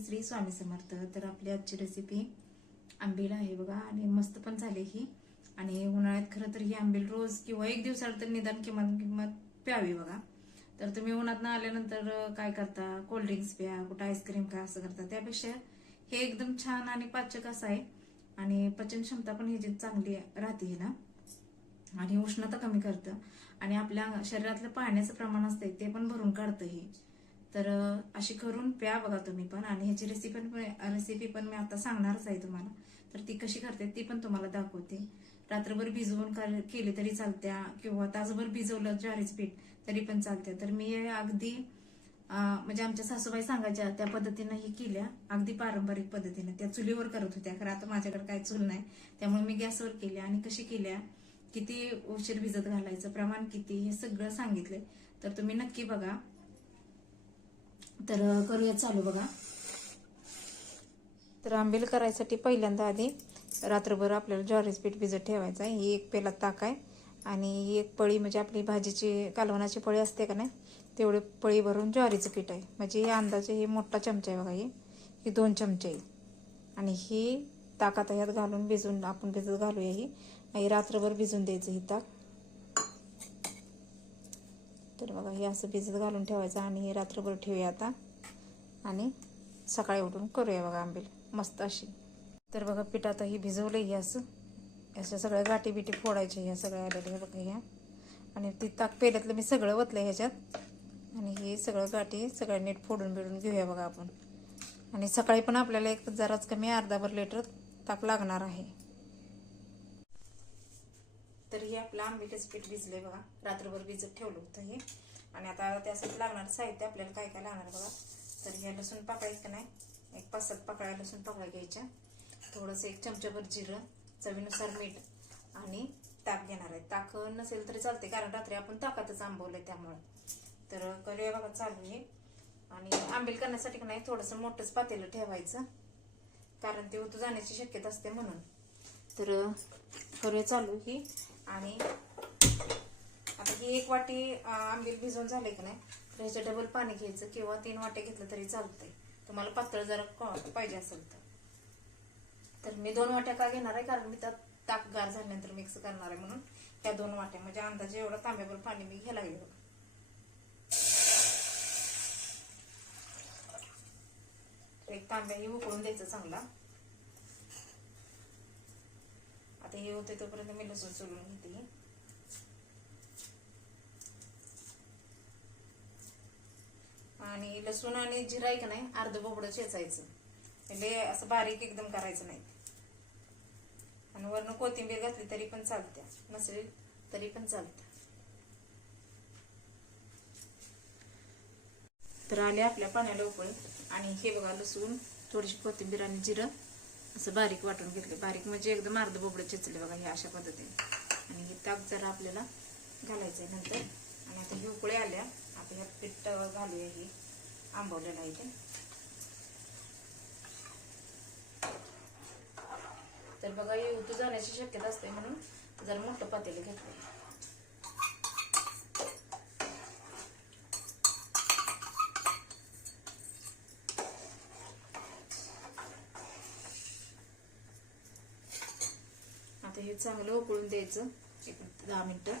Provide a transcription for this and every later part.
श्री स्वामी समर्थ। तर आपली आजची रेसिपी आंबील आहे बघा, आणि मस्त पण झाली ही। आणि उन्हाळ्यात खरं तर ही आंबील रोज किंवा एक दिवसाला तर निदान किंमत प्यावी बघा। तर तुम्ही उन्हात आल्यानंतर काय करता, कोल्ड्रिंक्स प्या, कुठं आईस्क्रीम का असं करता, त्यापेक्षा हे एकदम छान आणि पाचक असं आहे। आणि पचन क्षमता पण ह्याची चांगली राहते ना, आणि उष्णता कमी करतं, आणि आपल्या शरीरातलं पाण्याचं प्रमाण असतंय ते पण भरून काढतं हे। तर अशी करून प्या बघा तुम्ही पण। आणि ह्याची रेसिपी पण मी आता सांगणारच आहे तुम्हाला। तर ती कशी करते ती पण तुम्हाला दाखवते। रात्रभर भिजवून केली तरी चालत्या, किंवा तासभर भिजवलं ज्वारीचं पीठ तरी पण चालत्या। तर मी अगदी म्हणजे आमच्या सासूबाई सांगायच्या त्या पद्धतीनं ही केल्या, अगदी पारंपरिक पद्धतीने। त्या चुलीवर करत होत्या, खरं आता माझ्याकडे काय चूल नाही, त्यामुळे मी गॅसवर केल्या। आणि कशी केल्या, किती उशीर भिजत घालायचं, प्रमाण किती, हे सगळं सांगितलंय। तर तुम्ही नक्की बघा। तर करूया चालू बघा। तर आंबील करायसाठी पहिल्यांदा आधी रात्रभर आपल्याला ज्वारीचं पीठ भिजत ठेवायचं आहे। ही एक पेला ताक आहे, आणि ही एक पळी, म्हणजे आपली भाजीची कालवणाची पळी असते का नाही, तेवढी पळी भरून ज्वारीचं पीठ आहे। म्हणजे हे अंदाजे हे मोठा चमचा आहे बघा, ही 2 चमचे आहे। आणि ही ताक आता ह्यात घालून आपण भिजत घालूया ही रात्रभर भिजून द्यायचं ही ताक। तर बघा हे असं भिजत घालून ठेवायचं, आणि हे रात्रभर ठेवूया आता, आणि सकाळी उठून करूया बघा आंबील मस्त अशी। तर बघा पीठ आता ही भिजवलं, हे असं सगळ्या गाठी बिटी फोडायच्या ह्या सगळ्या आलेल्या बघा ह्या। आणि ती ताक पेल्यातलं मी सगळं वतलं ह्याच्यात, आणि हे सगळं गाठी सगळ्या नीट फोडून बिडून घेऊया बघा आपण। आणि सकाळी पण आपल्याला एक जराच कमी अर्धाभर लिटर ताक लागणार आहे। तर हे आपलं आंबीलच पीठ भिजलंय बघा, रात्रभर भिजत ठेवलं होतं हे। आणि आता त्यासाठी लागणार साहित्य आपल्याला काय काय लागणार बघा। तर ह्या लसूण पाकळ्या का नाही, एक 5-7 पाकळ्या लसूण पाकळ्या घ्यायच्या, थोडंसं 1 चमचाभर जिरं, चवीनुसार मीठ, आणि ताक घेणार आहे। ताक नसेल तरी चालते, कारण रात्री आपण ताकातच आंबवलंय त्यामुळे। तर करूया बघा चालू हे। आणि आंबील करण्यासाठी का नाही थोडंसं मोठंच पातेलं ठेवायचं, कारण ते उतू जाण्याची शक्यता असते म्हणून। तर करूया चालू ही। आणि आता ही 1 वाटी आंबील भिजवून झाले का नाही, तर ह्याचं डबल पाणी घ्यायचं, किंवा 3 वाट्या घेतलं तरी चालतंय, तुम्हाला पातळ जरा पाहिजे असेल तर। तर मी 2 वाट्या का घेणार आहे, कारण मी त्यात ताक गार झाल्यानंतर मिक्स करणार आहे, म्हणून त्या 2 वाट्या, म्हणजे अंदाजे एवढं तांब्याभर पाणी मी घ्यायला लागले बघा। एक तांब्याही उकळून द्यायचं चांगला। आता हे होते तोपर्यंत मी लसूण सोलून घेते। आणि लसूण आणि जिरा आहे का नाही अर्ध बोबडं चेचायचं, म्हणजे असं बारीक एकदम करायचं नाही। आणि वरून कोथिंबीर घातली तरी पण चालते, नसेल तरी पण चालते। तर आले आपल्या पाण्याला उकळी, आणि हे बघा लसूण, थोडीशी कोथिंबीर आणि जिरं असं बारीक वाटून घेतले, बारीक म्हणजे एकदम अर्ध बोबडं चेचले बघा हे अशा पद्धतीने। आणि हे ताक जरा आपल्याला घालायचंय नंतर। आणि आता ही उकळी आल्या, आता ह्यात पीठ घालूया हे आंबवलेलं आहे ते। तर बघा हे उतू जाण्याची शक्यता असते, म्हणून जरा मोठं पातेलं घेतलं। आता हे चांगलं उकळून द्यायचं 10 मिनिटं,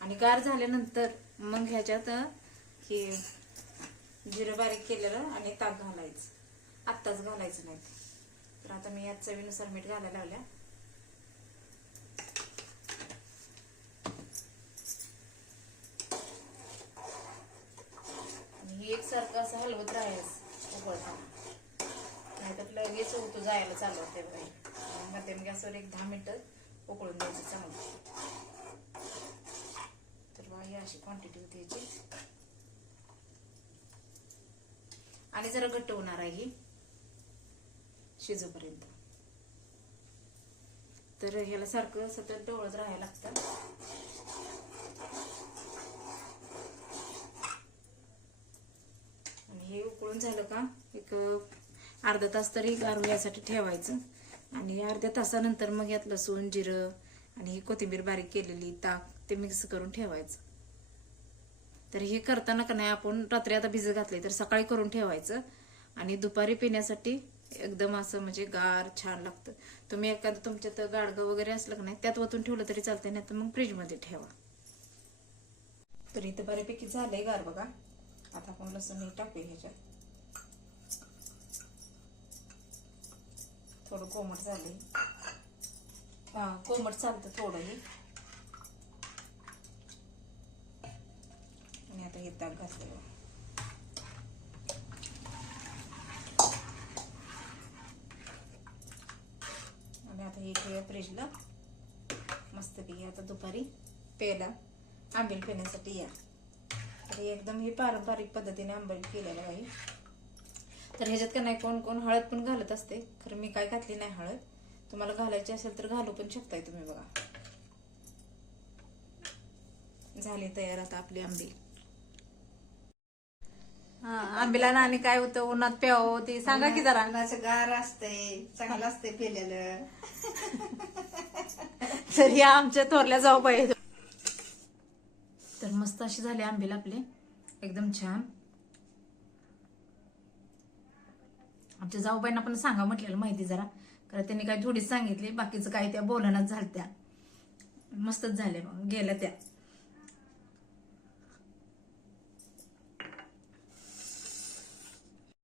आणि गार झाल्यानंतर मग ह्याच्यात हे जिरं बारीक केलेलं आणि ताक घालायचं, आत्ताच घालायचं नाही। तर आता मी यात चवीनुसार मीठ घालायला लावल्या। आणि हे एकसारखं असं हलवत राहायचं उकळताना, नाहीतर लगेच उतू जायला चालू होते बघा। मध्यम गॅसवर एक 10 मिनिटं उकळून द्यायचं चांगलं। तर बघा ही अशी क्वांटिटी होती याची, आणि जरा घट्ट होणार आहे ही शिजूपर्यंत। तर ह्याला सारखं सतत ढवळत राहायला लागतं। आणि हे उकळून झालं का एक अर्धा तास तरी गार होण्यासाठी ठेवायचं। आणि अर्ध्या तासानंतर मग यात लसूण, जिरं आणि ही कोथिंबीर बारीक केलेली, ताक ते मिक्स करून ठेवायचं। तर हे करताना का नाही आपण रात्री आता भिजत घातले तर सकाळी करून ठेवायचं, आणि दुपारी पिण्यासाठी एकदम असं म्हणजे गार छान लागतं. तुम्ही एखादं तुमच्यात गाडगं वगैरे असलं का नाही त्यात वतून ठेवलं तरी चालतंय, नाही तर मग फ्रीजमध्ये ठेवा. तर इथं बऱ्यापैकी झालंय गार बघा. आता आपण लसूण टाकूया ह्याच्यात. थोडं कोमट झालंय. कोमट चालतं थोडंही. आणि आता हे ताक घातलंय. आणि आता हे ठेवूया फ्रीजला. मस्तपैकी आता दुपारी प्यायला आंबील पिण्यासाठी या. तर एकदम ही पारंपरिक पद्धतीने आंबील केलेलं आहे. तर ह्याच्यात का नाही कोण कोण हळद पण घालत असते, खरं मी काय घातली नाही हळद. तुम्हाला घालायची असेल तर घालू पण शकताय तुम्ही. बघा झाली तयार आता आपली आंबील. आंबीला आणि काय होतं उन्हात प्यावं ते सांगा की जरा. उन्हाचं गार असतंय, चांगलं असतंय पेलेलं. तर या आमच्या थोरल्या जाऊबाई. तर मस्त अशी झाली आंबील आपली, एकदम छान. आमच्या जाऊबाईंना पण सांगा म्हटलेलं माहिती जरा, कारण त्यांनी काय थोडीच सांगितली, बाकीचं काय त्या बोलण्यात झालं. त्या मस्तच झाले. मग गेल्या त्या